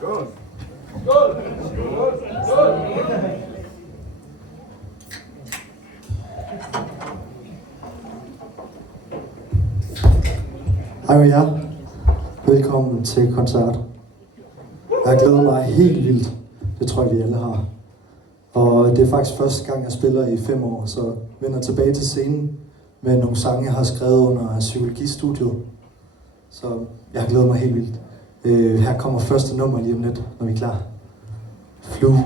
Hej med jer. Velkommen til koncert. Jeg glæder mig helt vildt. Det tror jeg, vi alle har. Og det er faktisk første gang, jeg spiller i 5 år, så vender tilbage til scenen med nogle sange, jeg har skrevet under psykologistudiet. Så jeg glæder mig helt vildt. Her kommer første nummer lige om lidt, når vi er klar. Flue.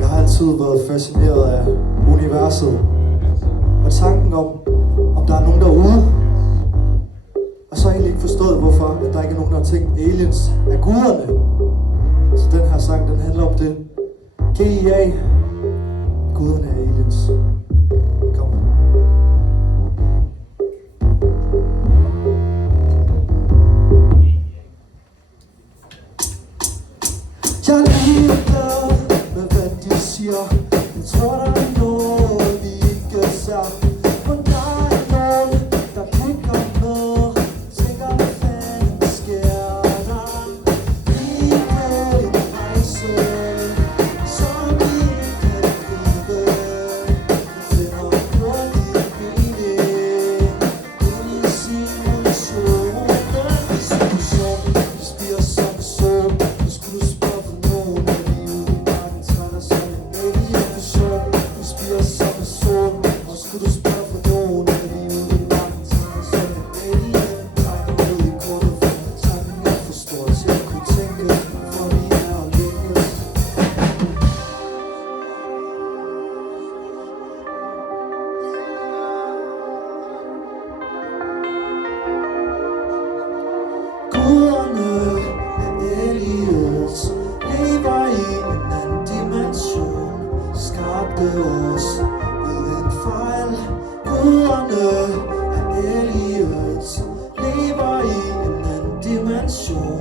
Jeg har altid været fascineret af universet og tanken om der er nogen derude. Og så har jeg egentlig ikke forstået, hvorfor at der ikke er nogen, der har tænkt, aliens er guderne. Så den her sang, den handler om det. GIA. Guderne er aliens. Kom. Jeg er ligeglad med hvad de siger. Jeg tror der er noget vi ikke ser. For der er nogen der kigger med. Tænker hvad fanden sker der. Vi er en rejse som vi ikke kan gribe. Finder på din mening ind i simulationen. Institution, det stiger som sol. Det skulle du spørge for nogen af livet. Bare den træder som en alien person.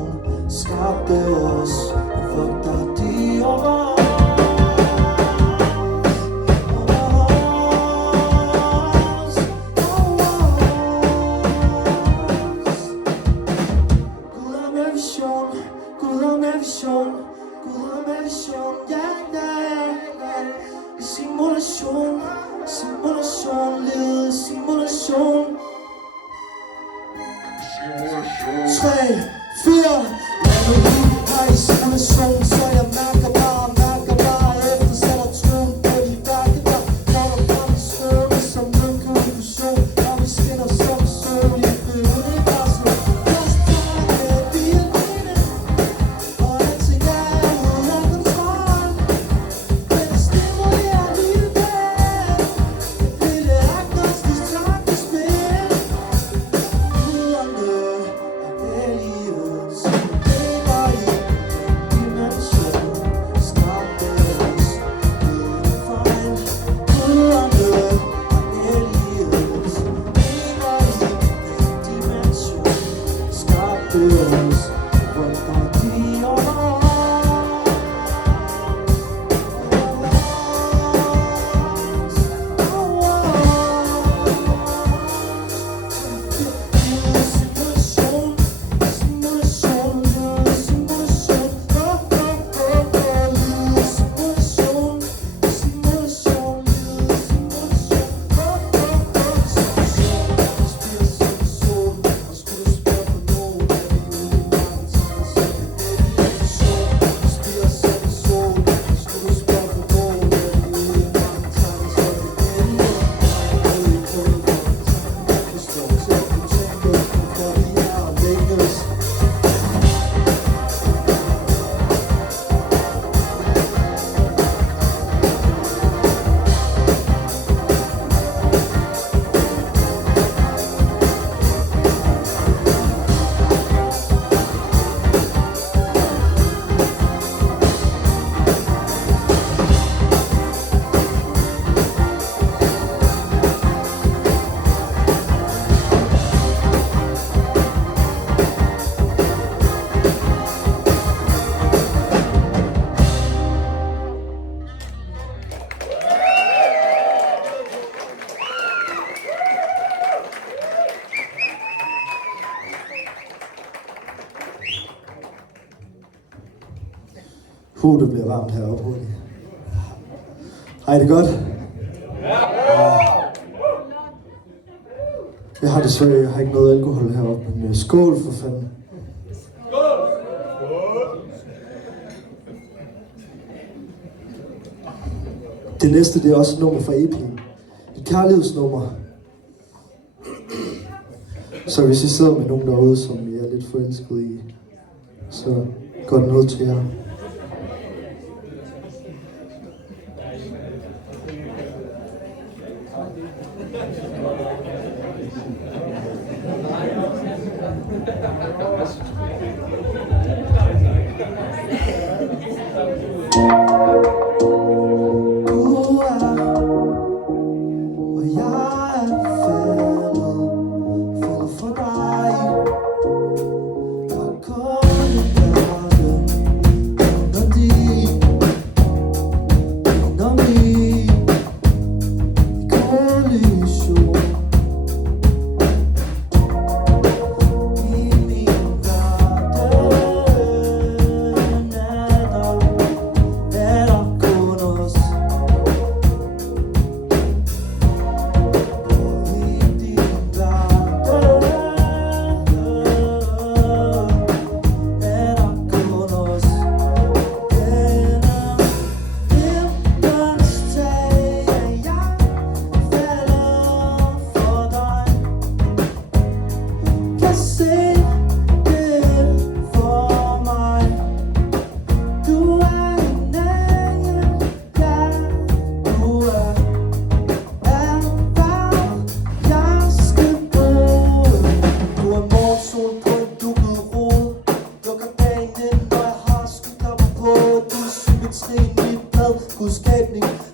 generation skabte os og vogter de over. Simulation, simulation, led simulation. 3, 4. Lad nu ud her i simulation, så jeg mærker bare eftersætter troen på de værker, der kommer frem i stående som nødkonklusion. Når vi skinner som sol i universet. Først tager vi alene, og alting er ude af kontrol. Men det stimulerer livet. Det bliver varmt heroppe hurtigt. Har I det godt? Jeg har desværre, jeg har ikke noget alkohol heroppe, men skål for fanden. Det næste, det er også et nummer fra EP'en. Et kærlighedsnummer. Så hvis I sidder med nogen derude, som I er lidt forelsket i, så går den ud til jer.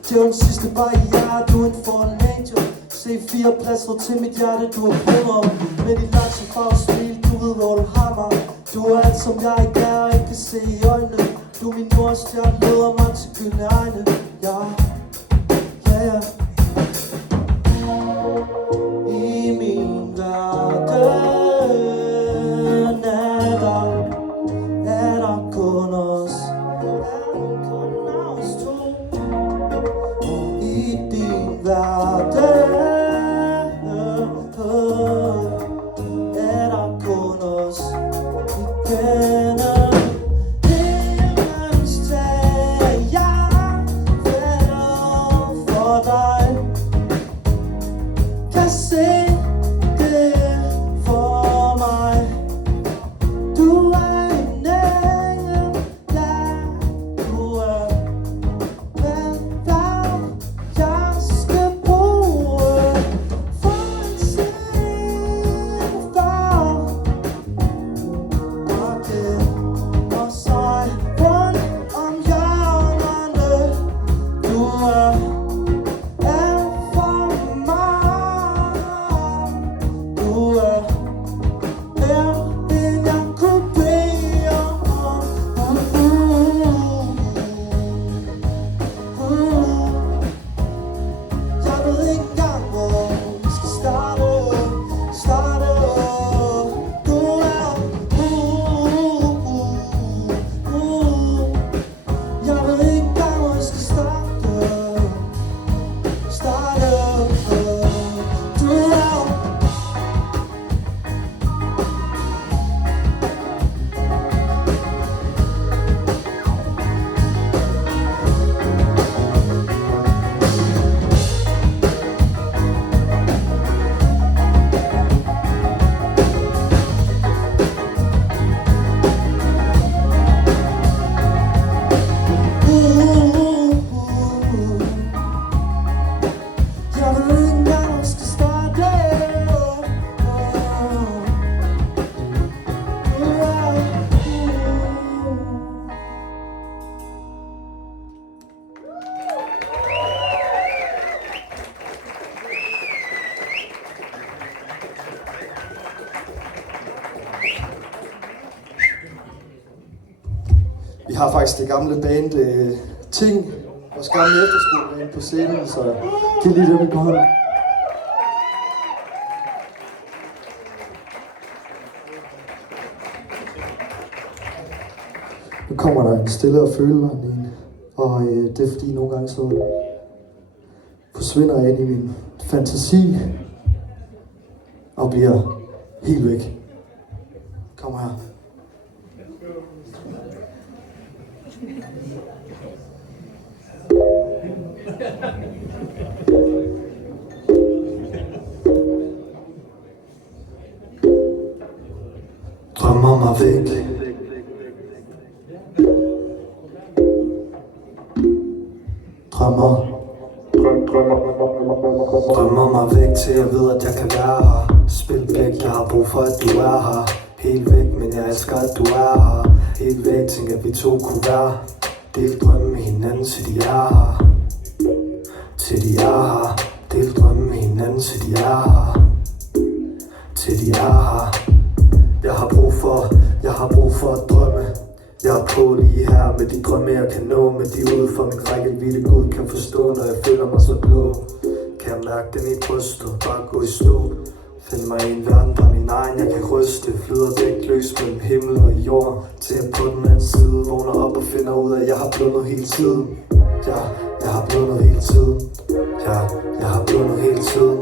Djævnens sidste barriere, du er en fallen angel. C4 pladser til mit hjerte, du har prøvet. Med dit laksefarve smil, du ved hvor du har mig. Du er alt som som jeg ikke er og ikke kan se i øjnene. Du er min nordstjerne, leder mig til gyldne egne. Ja, ja, ja. I min verden er der kun os. Og i din verden er der kun os. Vi kender himlens tag. Jeg falder for dig. Kan se det for mig. Du er en engel, ja, du er. Hvad jeg skal bruge for at se dig. Og det og sig rundt om hjørnerne. Du er alt for mig. Du er mere end jeg kunne bede om. Jeg ved ikke engang, hvor vi skal starte. Du er jeg ved ikke engang, hvor vi skal starte. Du er jeg ved ikke engang, hvor vi skal starte. Vi har faktisk det gamle band Ting, vores gamle efterskoleband på scenen, så giv lige dem en hånd. Nu kommer der en stille og følende en, og det er fordi nogle gange så forsvinder jeg ind i min fantasi og bliver helt væk. Kom her. Drømmer mig væk. Drømmer mig væk til jeg ved at jeg kan være her. Spil væk, jeg har brug for at du er her. Helt væk, men jeg elsker at du er her. Helt væk, tænker at vi to kunne være. Del drømme med hinanden til de er her. Til de er her. Del drømme med hinanden til de er her. Til de er her. Jeg har brug for at drømme. Jeg er på lige her med de drømme jeg kan nå. Med de ude for min rækkevidde Gud kan forstå. Når jeg føler mig så blå, kan jeg mærke den i brystet. Bare gå i stå. Find mig i en verden der min egen jeg kan ryste. Flyder væk løs mellem himmel og jord. Til jeg på den anden side vågner op og finder ud af at jeg har blundet hele tiden. Ja, jeg har blundet hele tiden. Ja, jeg har blundet hele tiden.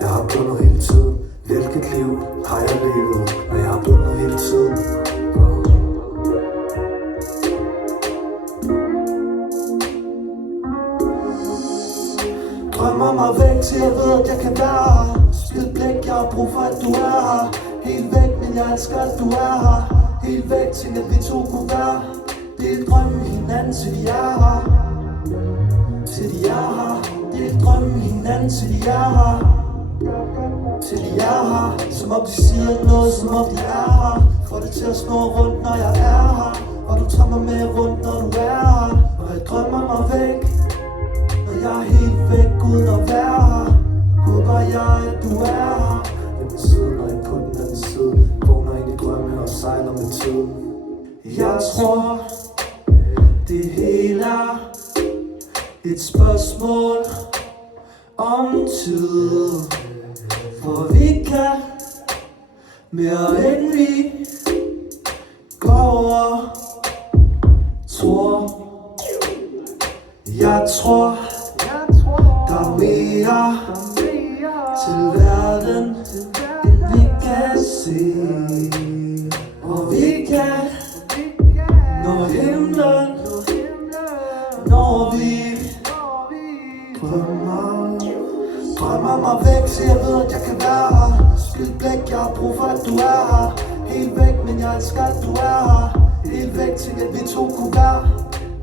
Jeg har blundet hele tiden. Hvilket liv har jeg levet, når jeg har blundet hele tiden? Drømmer mig væk til jeg ved at jeg kan være her. Spil blik, jeg har brug for at du er her. Helt væk, men jeg elsker at du er her. Helt væk, tænk at vi to kunne være. Del drømme med hinanden til de er her. Til de er her. Del drømme med hinanden til de er her. Til de er her. Som om de siger noget, som om de er her. Får det til at snurre rundt når jeg er her. Og du tager mig med rundt når du er her. Og jeg drømmer mig væk. Når jeg er helt væk uden at være her. Håber jeg at du er her. Ved min side, når jeg på den anden side. Vågner ind i drømme og sejler med tiden. Jeg tror, det hele er et spørgsmål om tid. For vi kan mere end vi går og tror. Jeg tror, der er mere til verden, end vi kan se. Og vi kan nå himlen, når vi drømmer mig væk, så jeg ved, at jeg kan være her. Spil blæk, jeg har brug for, at du er her. Helt væk, men jeg elsker, at du er her. Helt væk, til at vi to kunne være.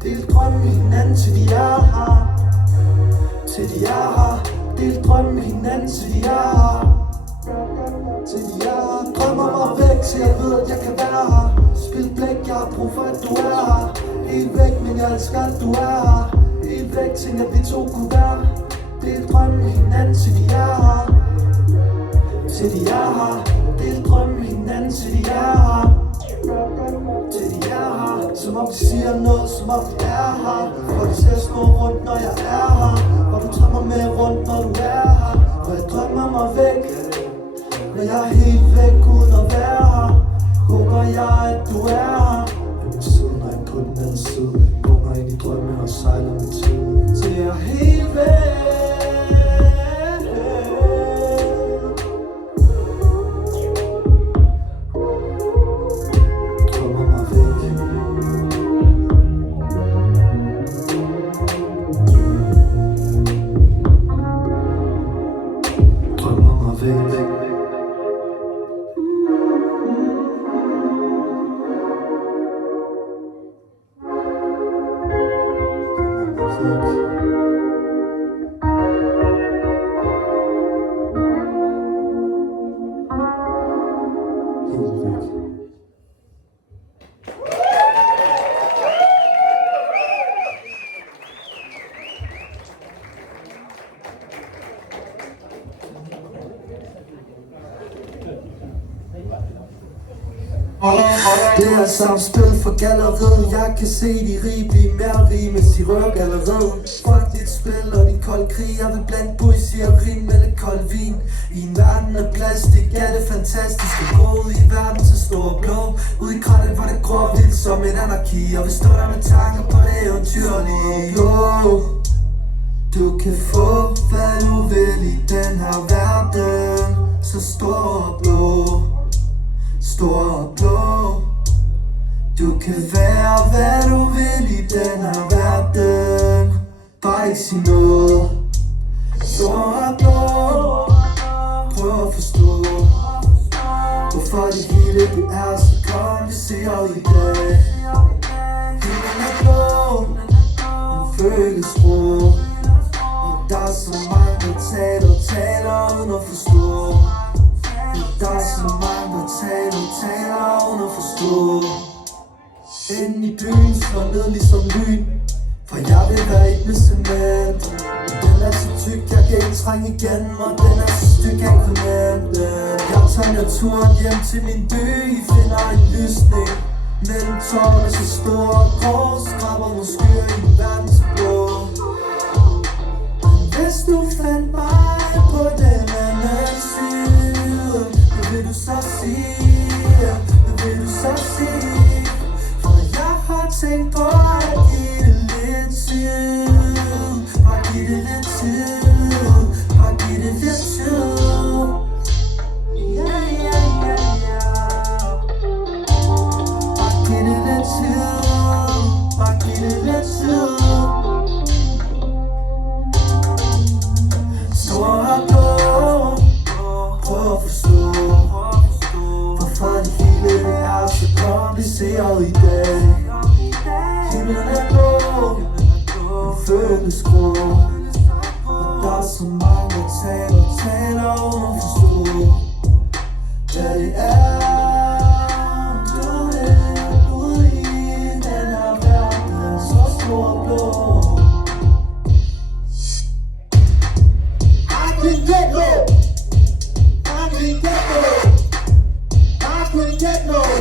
Del drømme med hinanden, til de er her. Til de er her. Del drømme med hinanden, til de er her. Til de er her. Drømmer mig væk, så jeg ved, at jeg kan være her. Spil blæk, jeg har brug for, at du er her. Helt væk, men jeg elsker, at du er her. Helt væk, til at vi to kunne være. Del drømme med hinanden, til de er her. Til de er her. Del drømme med hinanden, til de er her. Til de er her. Som om de siger noget, som om de er her. Hvor du ser små rundt, når jeg er her. Hvor du tager mig med rundt, når du er her. Hvor jeg drømmer mig væk, når jeg er helt væk uden at være her. Håber jeg, at du er her. Ved min side, når jeg på den anden side. Vågner ind i drømme og sejler med tiden. Til jeg er helt væk. Det er samspil for galleriet. Jeg kan se de rige blive mere rige, mens de rører galleriet. Fuck dit spil og din kold krig. Jeg vil blande poesi og rim med lidt kold vin. I en verden af plastik er det fantastisk at gå ud i verden så stor og blå. Ud i krattet hvor det gror vildt som et anarki. Og vi står der med tanker på det eventyrlige. Du kan få hvad du vil i den her verden. Så stor og blå, stor og blå. Du kan være hvad du vil i den her verden. Bare ikke sige noget. Stor og blå. Prøv at forstå hvorfor det hele det er så kompliceret i dag. Himlen er blå, den føles rå. Og der er så mange der taler uden at forstå. Der er så mange der taler uden at forstå. Inden i byen slår ned ligesom lyn. For jeg vil være et med cement. Den er så tyk, jeg kan ikke trænge igennem. Og den er så styk, jeg kan fornemme. Jeg tager naturen hjem til min by. I finder en lysning mellem tårne så store og grå. Skraber nogle skyer i en verden så blå. Men hvis du fandt mig på den anden side, hvad vil du så sige? Hvad vil du så sige? Tænk på at give det lidt tid. Bare giv det lidt tid. Bare giv det lidt tid. Yeah, yeah, yeah, yeah. Bare giv det lidt tid. Bare giv det lidt tid. Stor og blå. Prøv at forstå hvorfor det hele det er så kompliceret i dag. Himlen er blå, den føles grå. Og der er så mange der taler uden at forstå hvad det er. Du er ude i den her verden så stor og blå. I can get low. I can get low. I can get low.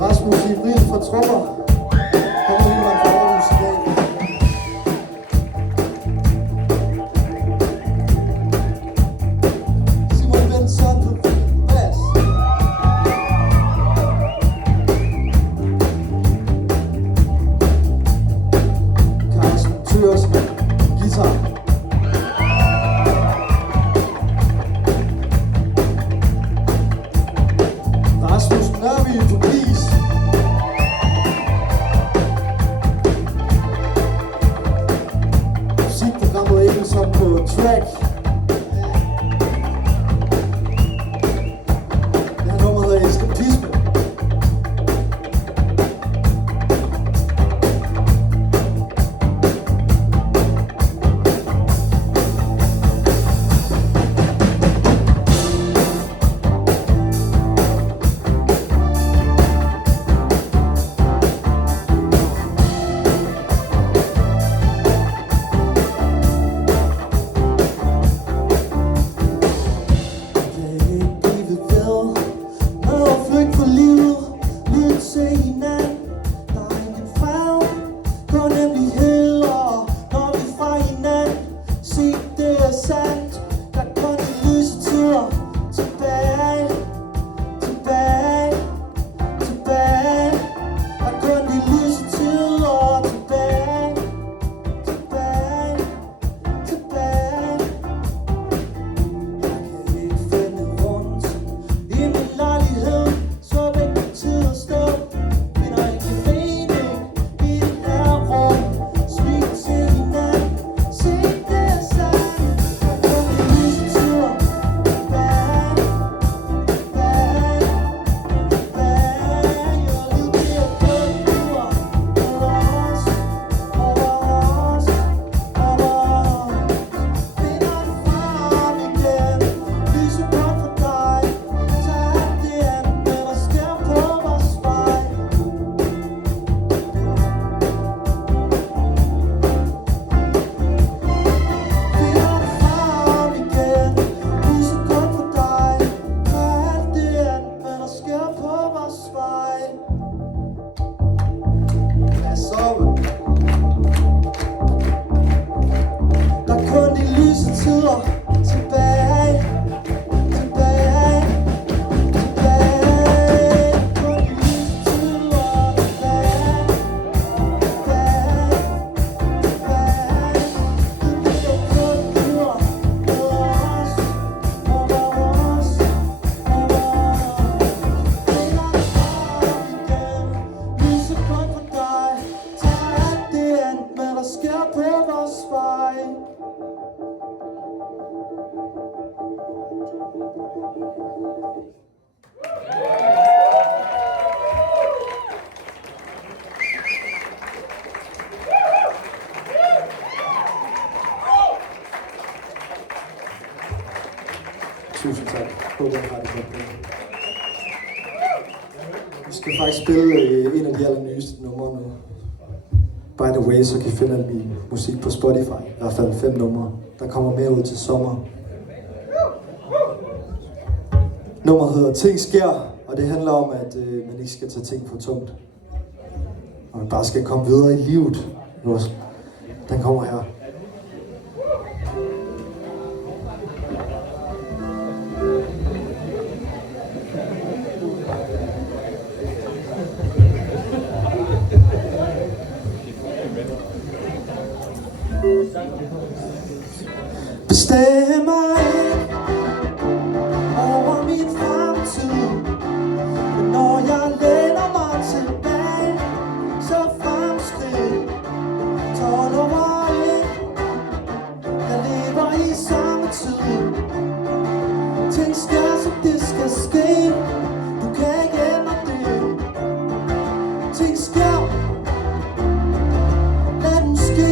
Rasmus Ivril fra Trommer. Kommer hele vejen fra Aarhus i dag. Simon Benson på bas. Carsten Thørsen, guitar. Rasmus Nørby på keys. Musikprogrammet Edelson på track. Det her nummer hedder Eskapisme. Tusind tak. Håber, I har det godt der. Vi skal faktisk spille en af de allernyeste numre nu. By the way, så kan I finde al min musik på Spotify. I hvert fald 5 numre. Der kommer mere ud til sommer. Nummeret hedder Ting sker, og det handler om, at man ikke skal tage ting for tungt. Og man bare skal komme videre i livet. Den kommer her. Bestemmer ikke over min fremtid, men når jeg læner mig tilbage, så fremskridt tåler ikke. Jeg lever i samme tid. Ting sker, som det skal ske. Du kan ikke ændre det. Ting sker. Lad dem ske.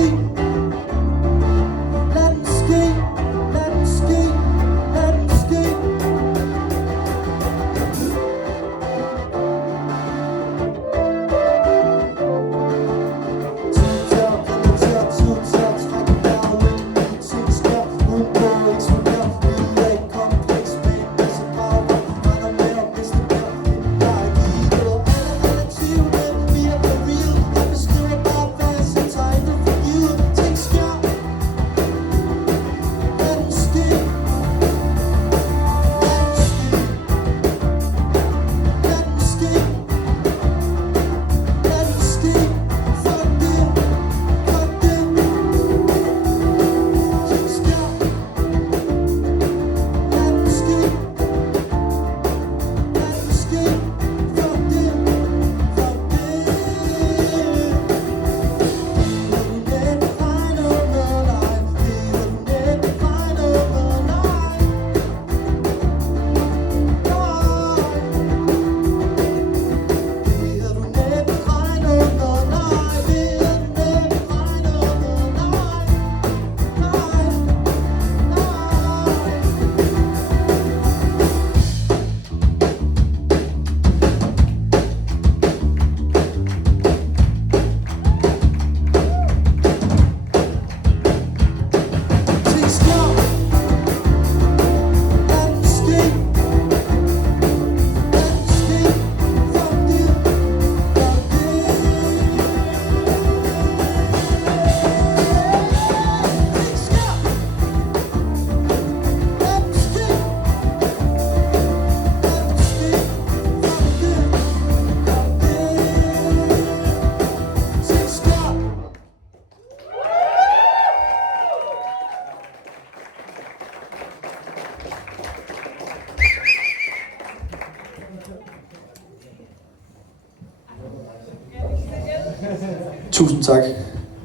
Tusind tak.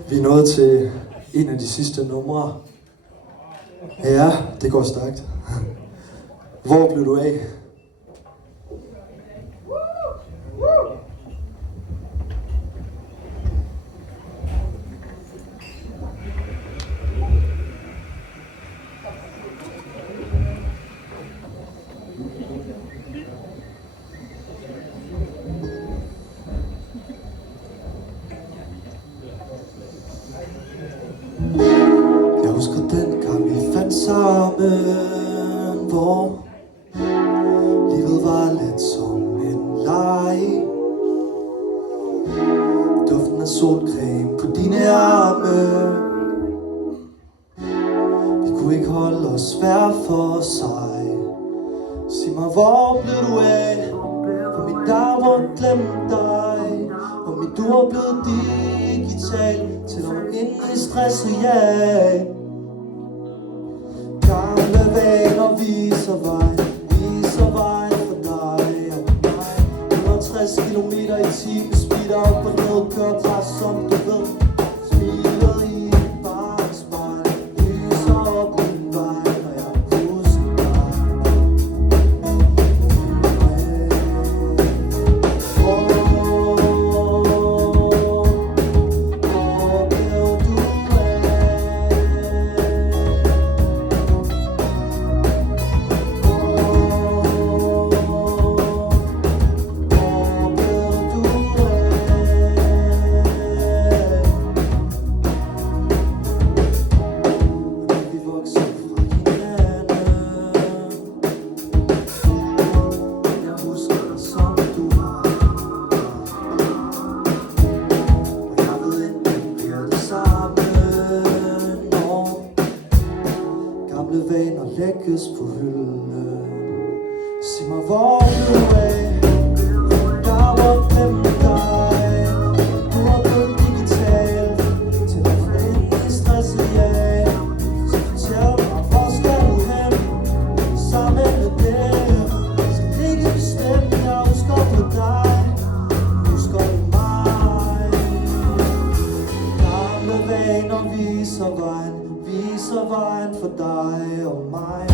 Vi er nået til en af de sidste numre. Ja, det går stærkt. Hvor blev du af? Jeg husker den gang vi fandt sammen, hvor livet var let som en leg. Duften af solcreme på dine arme. Vi kunne ikke holde os hver for sig. Sig mig, hvor blev du af? For mit dagvånd glemte dig. Og mit du er blevet digital. Til mig ind i stress og jag. Gamle vaner viser vej for dig og mig. 160 km/t, speeder op og ned, kører bare som du ved. Smilet i bakspejl, lyser op min vej, når jeg husker dig. Hvor blev du af? lægges på hylden. Sig mig, hvor du er. Jeg var glemme dig. Du har blevet digital. Telefonen er stresset, ja. Så fortæl mig, hvor skal du hen? Sammen med dem. Skal ikke bestemme, jeg husker på dig. Husker du mig? Gamle vaner viser vejen for dig og mig.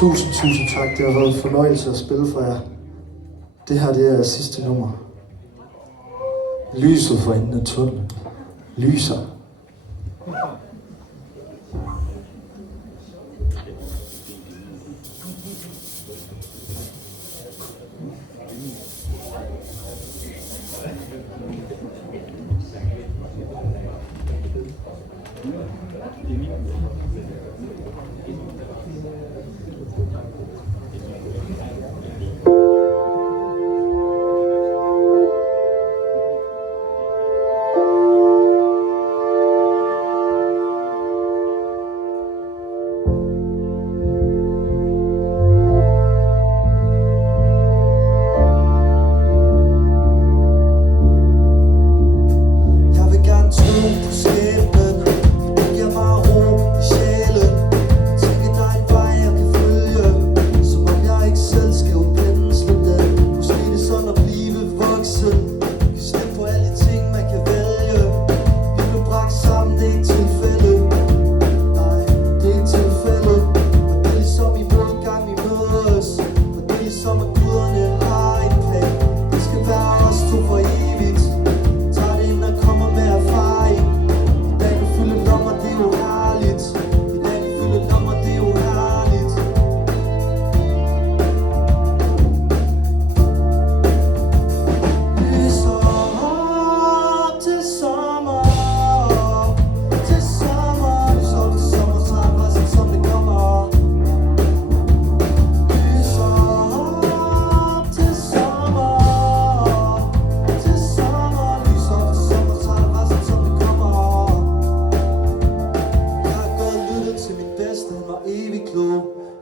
Tusind tak. Det har været en fornøjelse at spille for jer. Det her, det er sidste nummer. Lyset for enden af tunnelen. Lyser.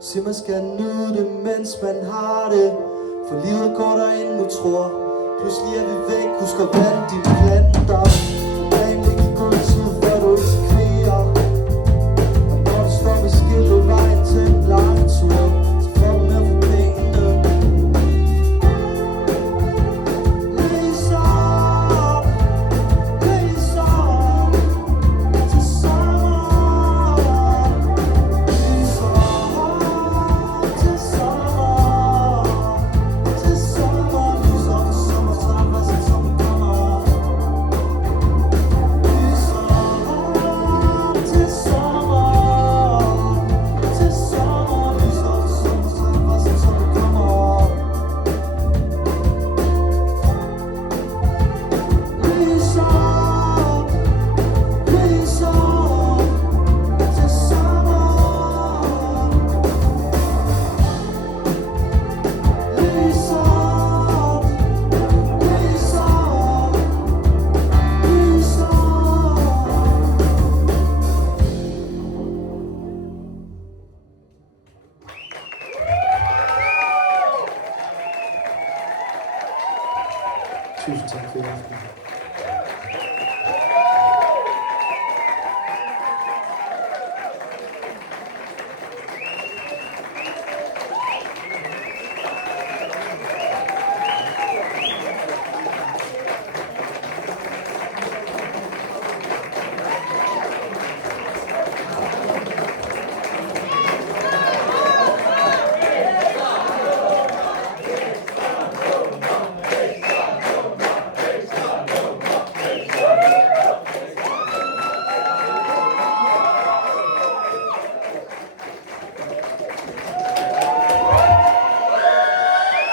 Sig man skal nyde det, mens man har det. For livet går der ind, nu tror. Pludselig er vi væk, husk at vande dine planter. Dagen ligger i god tid, før du eksekverer. Og når du står ved skiltet, vejen til en lang tur, så får du med for pengene. Lys op til sommer. Lys op til sommer. Til sommer, lys op til sommer, så resten sommer kommer. Tusind tak for i aften.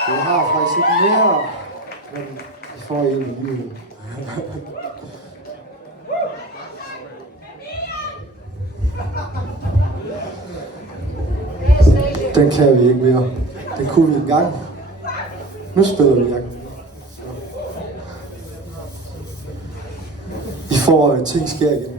Jeg har faktisk ikke mere, men I får en i livet. Den kan vi ikke mere. Den kunne vi engang. Nu spiller vi jagten. I får ting sker igen.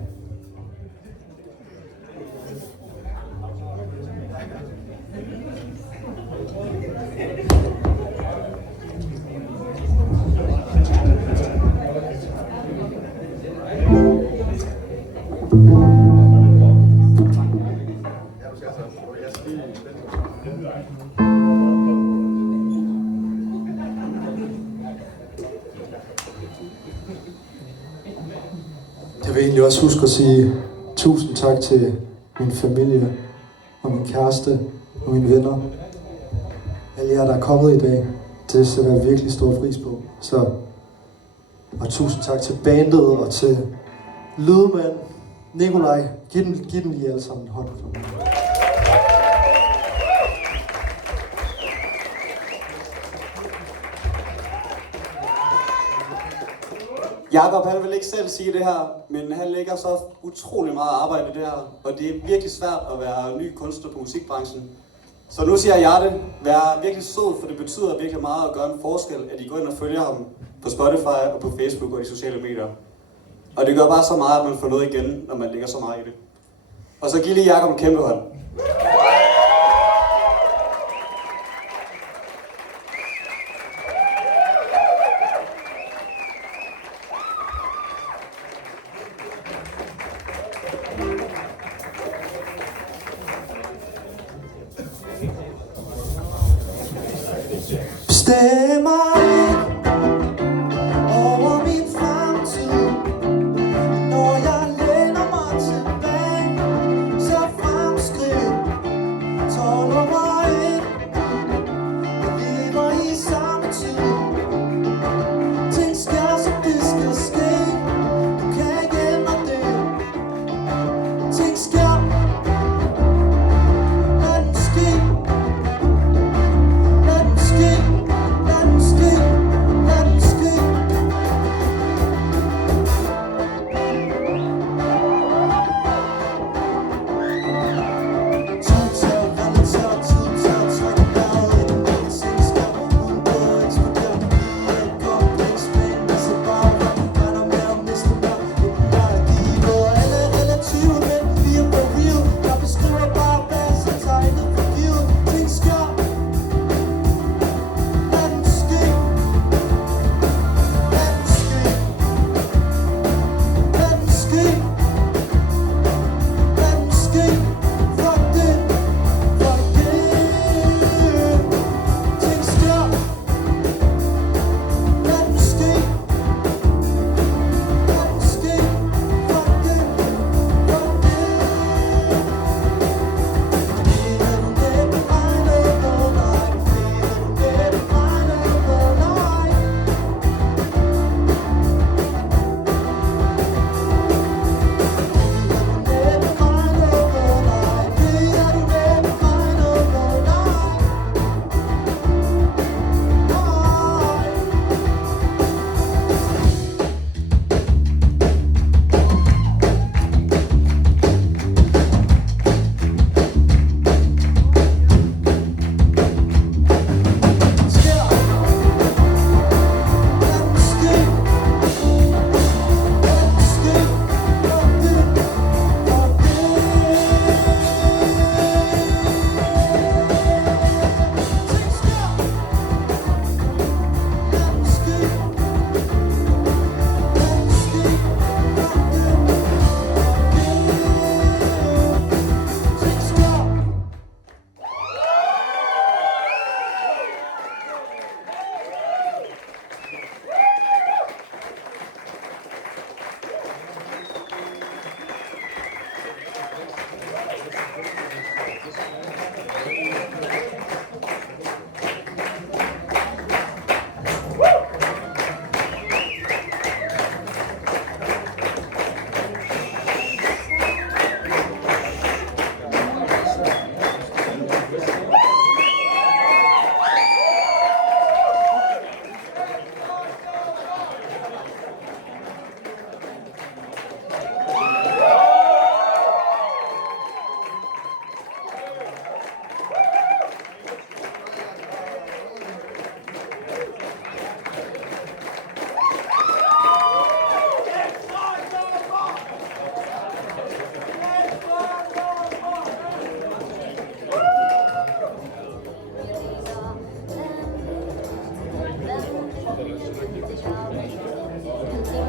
Jeg vil egentlig også huske at sige tusind tak til min familie og min kæreste og mine venner. Alle jer, der er kommet i dag, det sætter jeg virkelig stor pris på. Og tusind tak til bandet og til lydmand Nikolaj. Giv den lige alle sammen en hånd for mig. Jakob, han vil ikke selv sige det her, men han lægger så utrolig meget arbejde i det her, og det er virkelig svært at være ny kunstner på musikbranchen. Så nu siger jeg det, vær virkelig sød, for det betyder virkelig meget at gøre en forskel, at I går ind og følger ham på Spotify og på Facebook og de sociale medier. Og det gør bare så meget, at man får noget igen, når man lægger så meget i det. Og så giv lige Jakob en kæmpe hånd. Stemmer